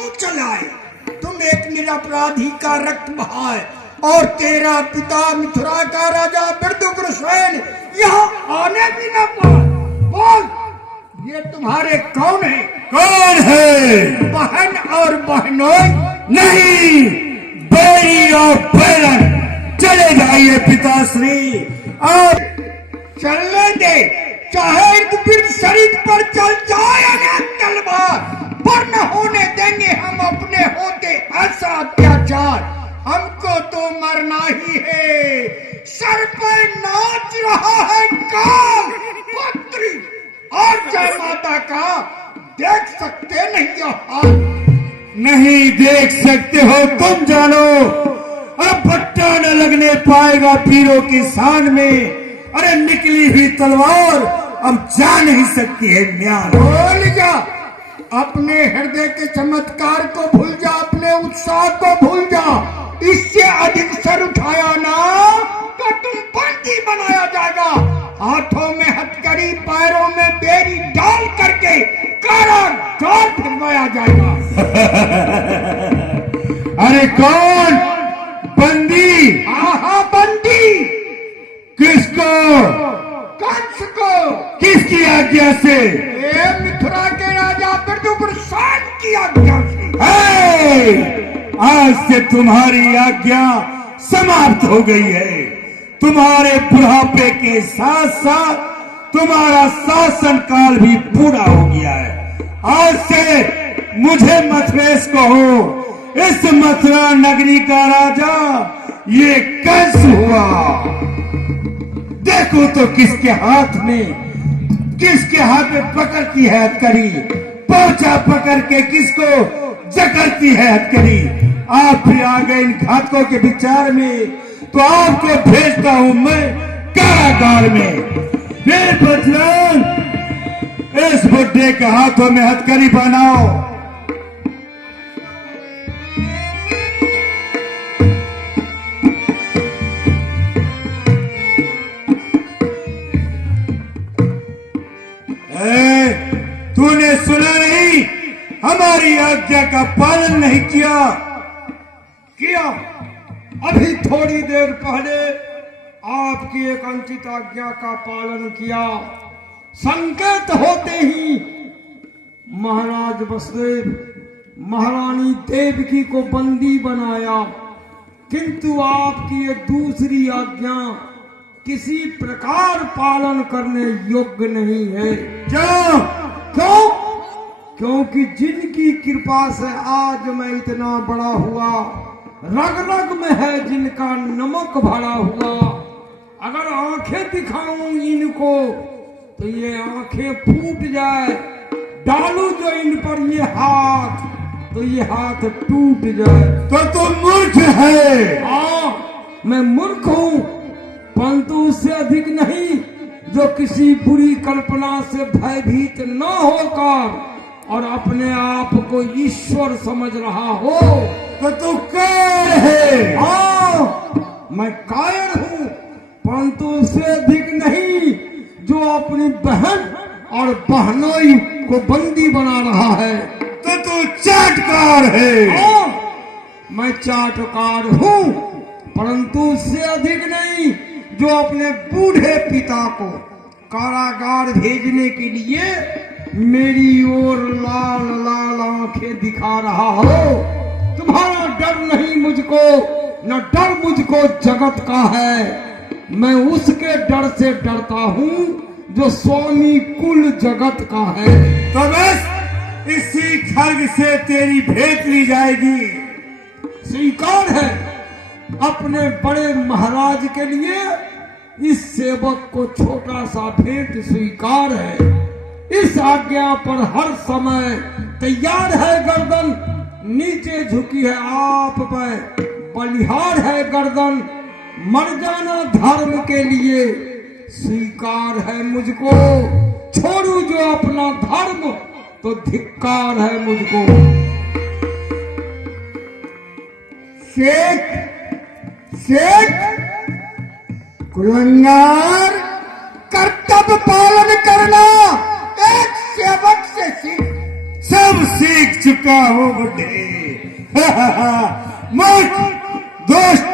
तू चलाए, तुम एक निरपराधी का रक्त बहाए और तेरा पिता मिथुरा का राजा विरुद्धग्रसेन यहाँ आने भी न पाए। बोल, ये तुम्हारे कौन है? कौन है? बहन और बहनोई? नहीं, बैरी और बैरन। चले जाइए पिताश्री, और चलने दे, चाहे इर्द-गिर्द शरीर पर चल जाए अनेक तलवार, पर न होने देंगे हम अपने होते ऐसा अत्याचार। हमको तो मरना ही है, सर पर नाच रहा है काल पुत्री और जय माता का, देख सकते नहीं ये हाल। नहीं देख सकते हो तुम, जानो अब पट्टा न लगने पाएगा पीरों की शान में। अरे निकली हुई तलवार अब जा नहीं सकती है म्यान। भूल जा, अपने हृदय के चमत्कार को भूल जा, अपने उत्साह को भूल जा। इससे अधिक सर उठाया ना तो तुम बंदी बनाया जाएगा, हाथों में हथकड़ी पैरों में बेरी डाल करके कारागार फिरवाया जाएगा। अरे कौन बंदी? हाँ बंदी। किसको? कंस को। किसकी आज्ञा से? मिथुरा के राजा विरुद्धग्रसेन की आज्ञा से। आज से तुम्हारी आज्ञा समाप्त हो गई है। तुम्हारे बुढ़ापे के साथ साथ तुम्हारा शासन काल भी पूरा हो गया है। आज से मुझे मथुरेश कहो, इस मथुरा नगरी का राजा ये कंस हुआ। देखो तो किसके हाथ में पकड़ती है हथकड़ी, पोछा पकड़ के किसको जकड़ती है हथकड़ी। आप भी आ गए इन घातकों के विचार में, तो आपको भेजता हूं मैं कारागार में। वीर बजरंग, इस बुड्ढे के हाथों में हथकड़ी बनाओ। तूने सुना नहीं? हमारी आज्ञा का पालन नहीं किया। अभी थोड़ी देर पहले आपकी एक अंकित आज्ञा का पालन किया। संकेत होते ही महाराज वसुदेव महारानी देवकी को बंदी बनाया, किंतु आपकी ये दूसरी आज्ञा किसी प्रकार पालन करने योग्य नहीं है। क्यों? क्योंकि जिनकी कृपा से आज मैं इतना बड़ा हुआ, रग रग में है जिनका नमक भरा हुआ, अगर आंखें दिखाऊं इनको तो ये आंखें फूट जाए, डालू जो इन पर ये हाथ तो ये हाथ टूट जाए। तो तुम मूर्ख है। हाँ, मैं मूर्ख हूँ, परंतु उससे अधिक नहीं जो किसी बुरी कल्पना से भयभीत न होकर और अपने आप को ईश्वर समझ रहा हो। तो तू कायर है। हाँ, मैं कायर हूँ, परंतु उससे अधिक नहीं जो अपनी बहन और बहनोई को बंदी बना रहा है। तो तू चाटकार है। हाँ, मैं चाटकार हूँ, परंतु उससे अधिक नहीं जो अपने बूढ़े पिता को कारागार भेजने के लिए मेरी ओर लाल लाल आंखें दिखा रहा हो। तुम्हारा डर नहीं मुझको, न डर मुझको जगत का है। मैं उसके डर से डरता हूँ जो स्वामी कुल जगत का है। तो बस इसी खड्ग से तेरी भेंट ली जाएगी। स्वीकार है, अपने बड़े महाराज के लिए इस सेवक को छोटा सा भेंट स्वीकार है। इस आज्ञा पर हर समय तैयार है गर्दन, नीचे झुकी है आप पर, बलिहार है गर्दन, मर जाना धर्म के लिए स्वीकार है मुझको। छोड़ू जो अपना धर्म तो धिक्कार है मुझको। शेख कुलंगार, कर्तव्य पालन करना एक सेवक से सीख। सब सीख चुका हूँ बुढ़े। मत दोस्त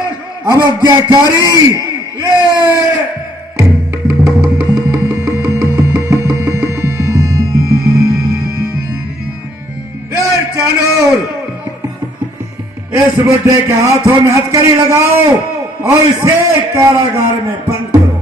अवज्ञाकारी, चानूर, इस बुढ़े के हाथों में हथकड़ी लगाओ और इसे कारागार में बंद करो।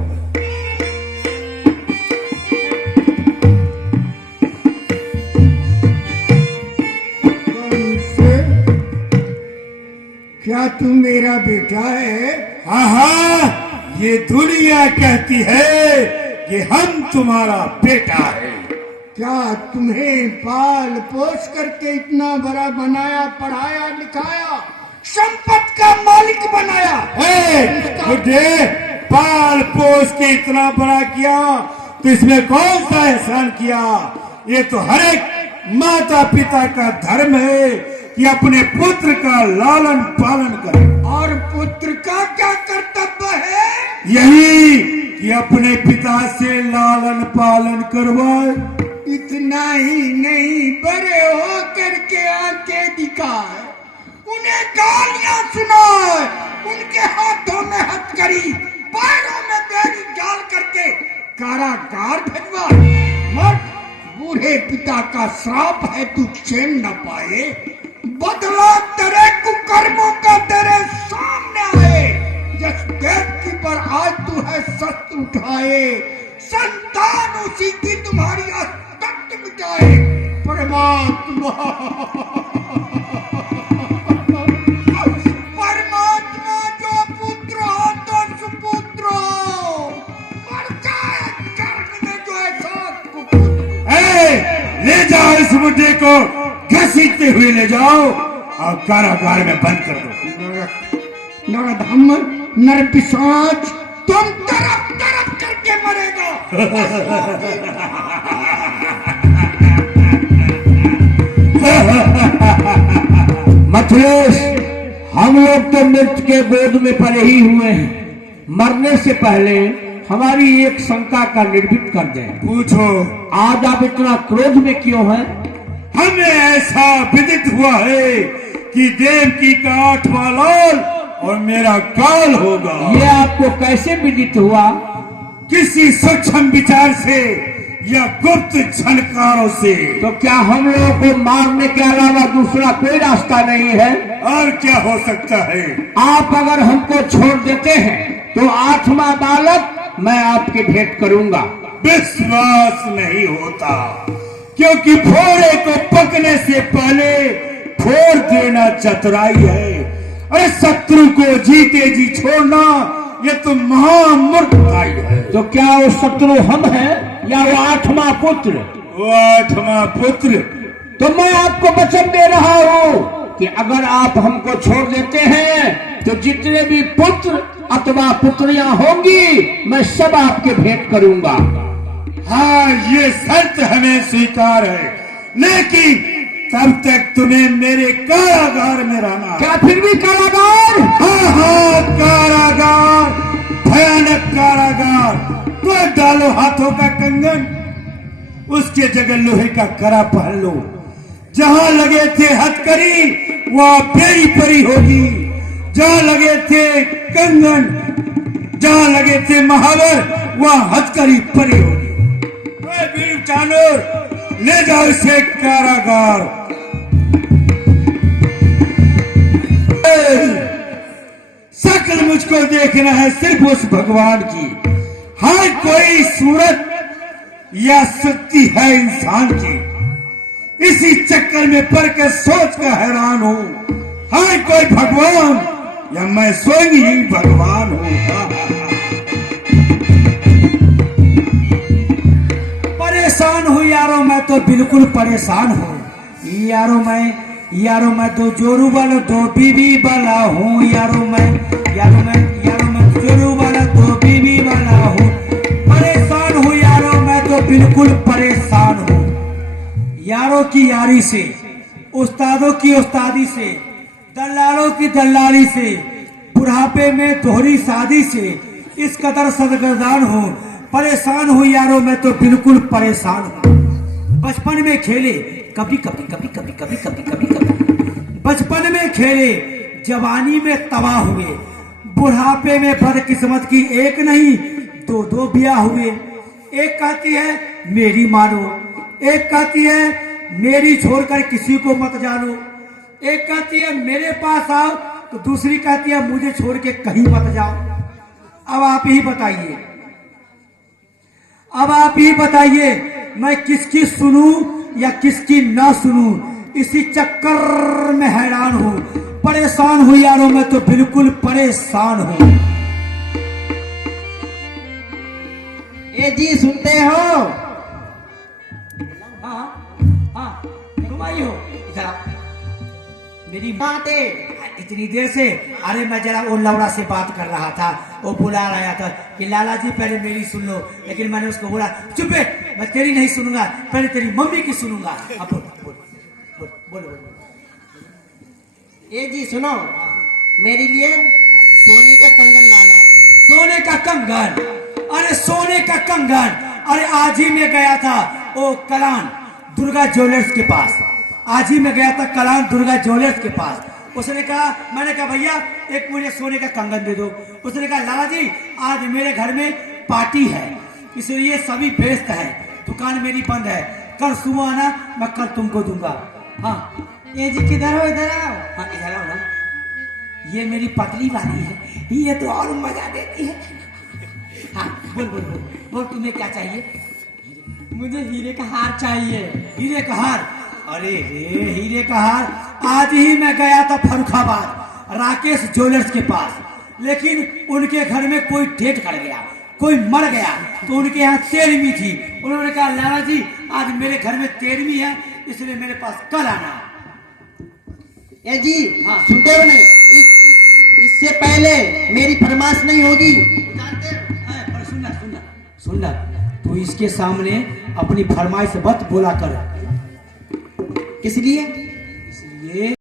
क्या तू मेरा बेटा है? हाँ हाँ, ये दुनिया कहती है कि हम तुम्हारा बेटा है। क्या तुम्हें पाल पोस करके इतना बड़ा बनाया, पढ़ाया लिखाया, संपत्ति का मालिक बनाया? बुढ़े, पाल पोस के इतना बड़ा किया तो इसमें कौन सा एहसान किया? ये तो हर एक माता पिता का धर्म है कि अपने पुत्र का लालन पालन करे। और पुत्र का क्या कर्तव्य है? यही कि अपने पिता से लालन पालन करवाए। इतना ही नहीं, बड़े हो करके आंखें दिखाए, उन्हें गालियां सुनाए, उनके हाथों में हथकड़ी, पैरों में बेड़ी डाल करके कारागार भिजवाए। मत, बूढ़े पिता का श्राप है, तू चैन न पाए। बदला तेरे कुकर्मों का तेरे सामने आए। जिस व्यक्ति पर आज तू है शस्त्र उठाए, संतान उसी की तुम्हारी अस्तित्व मिटाए। परमात्मा, परमात्मा जो पुत्र हो तो सुपुत्र हो, मर जाए गर्भ में जो ऐसा कुपुत्र। ले जाओ इस बुढ़े को, घसीटते हुए ले जाओ और कारागार में बंद कर दो। नरधम, नरपिशाच, तुम तरफ तरफ करके मरेगा। मथुरेश, हम लोग तो मृत्यु के गोद में पड़े ही हुए हैं। मरने से पहले हमारी एक शंका का निर्भीत कर दें। पूछो। आज आप इतना क्रोध में क्यों हैं? हमें ऐसा विदित हुआ है कि देवकी का 8वां लाल और मेरा काल होगा। ये आपको कैसे विदित हुआ? किसी सूक्ष्म विचार से या गुप्त झनकारों से। तो क्या हम लोगों को मारने के अलावा दूसरा कोई रास्ता नहीं है? और क्या हो सकता है? आप अगर हमको छोड़ देते हैं तो 8वां बालक मैं आपके भेंट करूंगा। विश्वास नहीं होता, क्योंकि फोड़े को पकने से पहले फोड़ देना चतुराई है। अरे शत्रु को जीते जी छोड़ना ये तो महामूर्खताई है। तो क्या वो शत्रु हम हैं या वो 8वां पुत्र? वो 8वां पुत्र। तो मैं आपको वचन दे रहा हूँ कि अगर आप हमको छोड़ देते हैं तो जितने भी पुत्र अथवा पुत्रियां होंगी मैं सब आपके भेंट करूंगा। हाँ, ये शर्त हमें स्वीकार है, लेकिन तब तक तुम्हें मेरे कारागार में रहना है। क्या फिर भी कारागार? हाँ हाँ, कारागार, भयानक कारागार। तो डालो हाथों का कंगन, उसके जगह लोहे का कड़ा पहन लो। जहां लगे थे हथकड़ी वहां बेड़ी परी होगी, जहां लगे थे कंगन, जहां लगे थे महावर वहां हथकड़ी परी होगी। वीर चानूर, ले जाओ इसे कारागार। शक्ल मुझको देखना है सिर्फ उस भगवान की। हर कोई सूरत या शक्ति है इंसान की। इसी चक्कर में पड़ कर सोच कर हैरान हूं, हर कोई भगवान या मैं स्वयं ही भगवान हूं। परेशान हूँ यारो, मैं तो बिल्कुल परेशान हूँ यारो। मैं तो जोरू वाला धोबी भी वाला हूँ यारो। मैं जोरू वाला धोबी वाला हूँ। परेशान हूँ यारो, मैं तो बिल्कुल परेशान हूँ यारों की यारी से, उस्तादों की उस्तादी से, दलालों की दलाली से, बुढ़ापे में दोहरी शादी से इस कदर सरगर्दान हूँ। परेशान हूँ यारो, मैं तो बिल्कुल परेशान हूँ। बचपन में खेले कभी कभी कभी कभी कभी कभी कभी कभी बचपन में खेले, जवानी में तबाह हुए, बुढ़ापे में बदकिस्मत की एक नहीं दो दो ब्याह हुए। एक कहती है मेरी मानो, एक कहती है मेरी छोड़कर किसी को मत जानो, एक कहती है मेरे पास आओ, तो दूसरी कहती है मुझे छोड़ के कहीं मत जाओ। अब आप ही बताइए, अब आप ही बताइए, मैं किसकी सुनूं या किसकी ना सुनूं? इसी चक्कर में हैरान हूं, परेशान हूं यारों, मैं तो बिल्कुल परेशान हूं। ए जी सुनते हो? हाँ हाँ, तुम आई हो इधर आओ। मेरी बात है। इतनी देर से, अरे मैं जरा वो लौड़ा से बात कर रहा था, वो बुला रहा था कि लाला जी पहले मेरी सुन लो, लेकिन मैंने उसको बोला चुप है, मैं तेरी नहीं सुनूंगा, पहले तेरी मम्मी की सुनूंगा। अब बोल बोल बोल बोल बोल। ए जी सुनो, मेरे लिए सोने का कंगन लाना। सोने का कंगन? अरे सोने का कंगन, अरे आज ही मैं गया था वो कलान दुर्गा ज्वेलर्स के पास, आज ही मैं गया था कलान दुर्गा ज्वेलर्स के पास। उसने कहा, मैंने कहा भैया एक मुझे सोने का कंगन दे दो। उसने कहा लाला जी आज मेरे घर में पार्टी है, इसलिए सभी व्यस्त है, दुकान मेरी बंद है, कल सुबह आना, मैं कल तुमको दूंगा। हाँ ए जी किधर हो? इधर आओ। हाँ इधर आओ ना, ये मेरी पतली वाली है, ये तो और मजा देती है। हाँ बोल बोल बोल बोल, तुम्हें क्या चाहिए? मुझे हीरे का हार चाहिए। हीरे का हार? अरे रे हीरे का हार, आज ही मैं गया था फर्रुखाबाद राकेश ज्वेलर्स के पास, लेकिन उनके घर में कोई डेट कर गया, कोई मर गया, तो उनके यहाँ 13वीं थी। उन्होंने कहा लाला जी आज मेरे घर में 13वीं है, इसलिए मेरे पास कल आना। ए जी हाँ। सुनते हो नहीं? इससे पहले मेरी फरमाइश नहीं होगी। जानते हो? पर सुनना सुनना सुनना, तू इसके सामने अपनी फरमाइश मत बोला कर। किस लिए? इसलिए